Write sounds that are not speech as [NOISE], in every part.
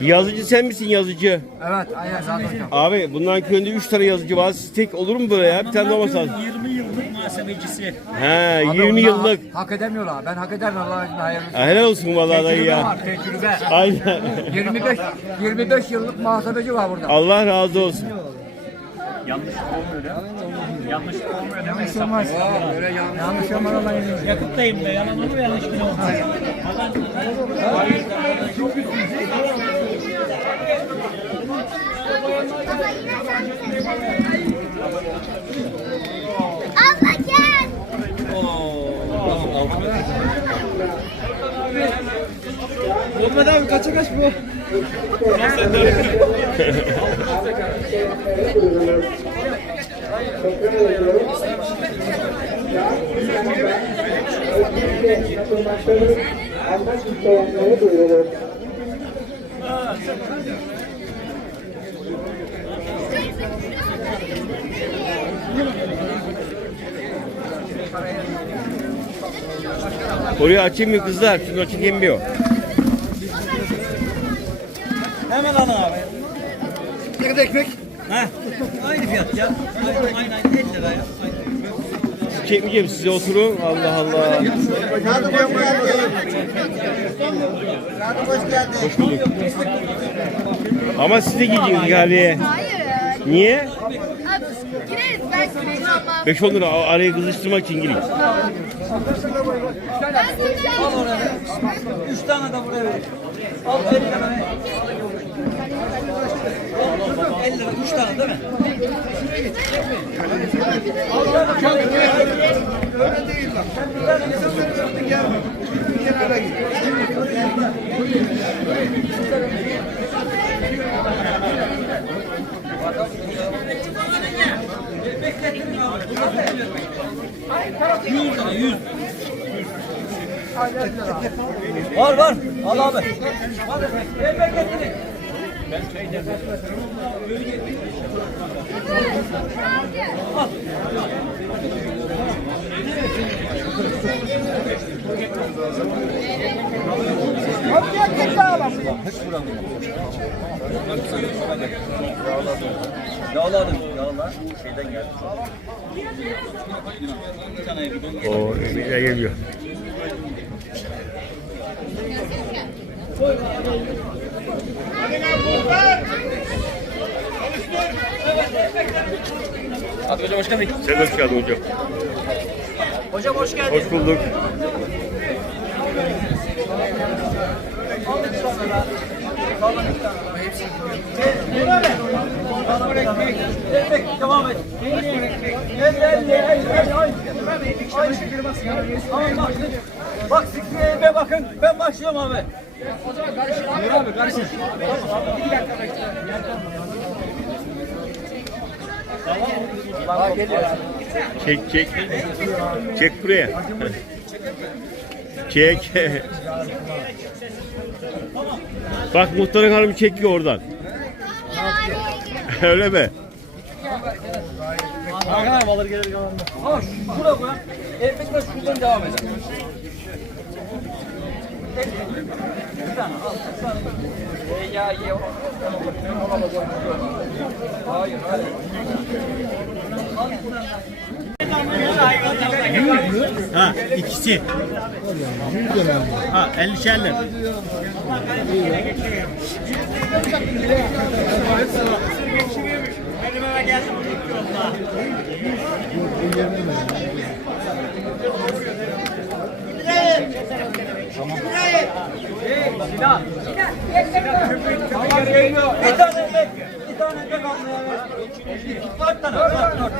Yazıcı sen misin yazıcı? Evet, aynen zaten hocam. Abi bundan köyünde 3 tane yazıcı var. Siz tek olur mu böyle ya? Bir tane olmasa. 20 yıllık muhasebecisi. He Abi 20 onlar yıllık. Hak edemiyorlar. Ben hak ederim Allah'ın izniyle hayırlısı. Ha, Helal olsun vallahi dayı Tecrübe ya. var, tecrübe. Aynen. 25 25 yıllık muhasebeci var burada. Allah razı olsun. Yanlışlık olmuyor ya. Yanlışlık olmuyor değil mi? Yanlış olmaz. Böyle yanlış, yanlış olmaz Allah'ın izniyle. Yakıttayım da yalan olur yanlış gün olmaz. Abla gel. Muhammed abi kaça kaç bu? [LAUGHS] almak isteyenlere duyurulur. Oraya açayım mı kızlar? Şunu çekeyim bir o. Hemen alın abi. Ne kadar ekmek? Heh. Aynı fiyat ya. Aynen aynen 50 lira ya. Çekmeyeceğim size oturun. Allah Allah. Hoş bulduk. Ama siz de gidin galeye. Hayır. Niye? Abi gireriz ben gireceğim ama. 5 10 lira arayı kızıştırmak için girin. Ben 3 tane de buraya ver. Al 50 lira. Ver. 50 lira 3 tane değil mi? Var var. Al abi. Var efendim. Gel ben getireyim. Yağladım. Yağlar. Şeyden geldi. O ne Hadi hocam hoş geldin. Sen hoş geldin hocam. Hocam hoş geldin. Hoş bulduk. Devam et. Bak. Sikliğe bakın. Ben başlıyorum abi. Buyur abi karışın. Çek çek. Çek buraya. Çek. Bak muhtarın hanımı çekiyor oradan. [LAUGHS] Öyle mi? Hakan alır gelir kalanında. Ha şuraya koy. Ekmek baş şuradan devam eder. Ya ye. Hayır hayır. Ha ikisi. Ha 50 şerler. Bir tane ekmek. Bir tane ekmek al. Dört tane. Dört, tane.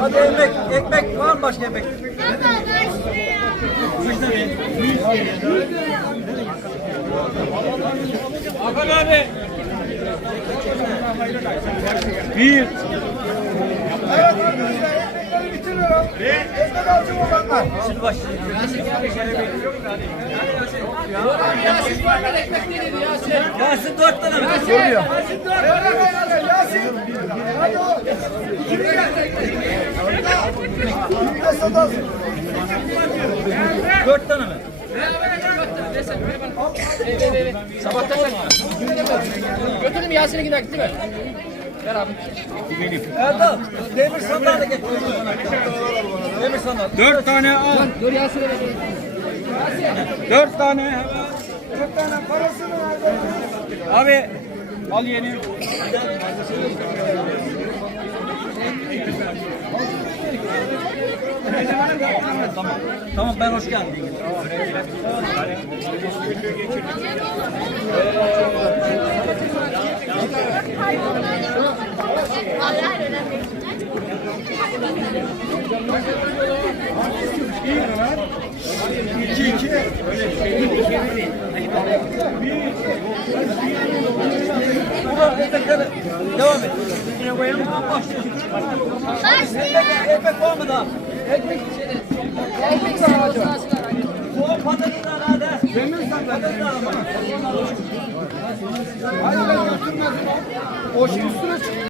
Hadi, ekmek, ekmek var mı başka ekmek? Hakan abi. Bir. Evet arkadaşlar ekmekleri bitiriyorum. Ekmek alacağım olanlar. Şimdi başlayalım. Yasin var lan ekmek nereye Yasin? Yasin dört tane mi? Yasin. Yasin dört tane mi? Yasin. Hadi oğlum. İkili geldi. İkili geldi. Dört tane mi? Evet. Götürdüm Yasin'e gidelim değil mi? Ver abi. Erdal, demir sandalye getir. Demir sandalye. Dört tane al. Dur Yasin'e ver. Dört tane. Dört tane parasını Abi al yeni. Tamam. Tamam ben hoş geldin. Allah Burada ekmekleri devam et. Başlayalım. Ekmek var mı daha? Ekmek sen olsun Soğuk patatesler hadi. Demir patatesler ama. Hayır ben götürmedim. O şey üstüne çıktı.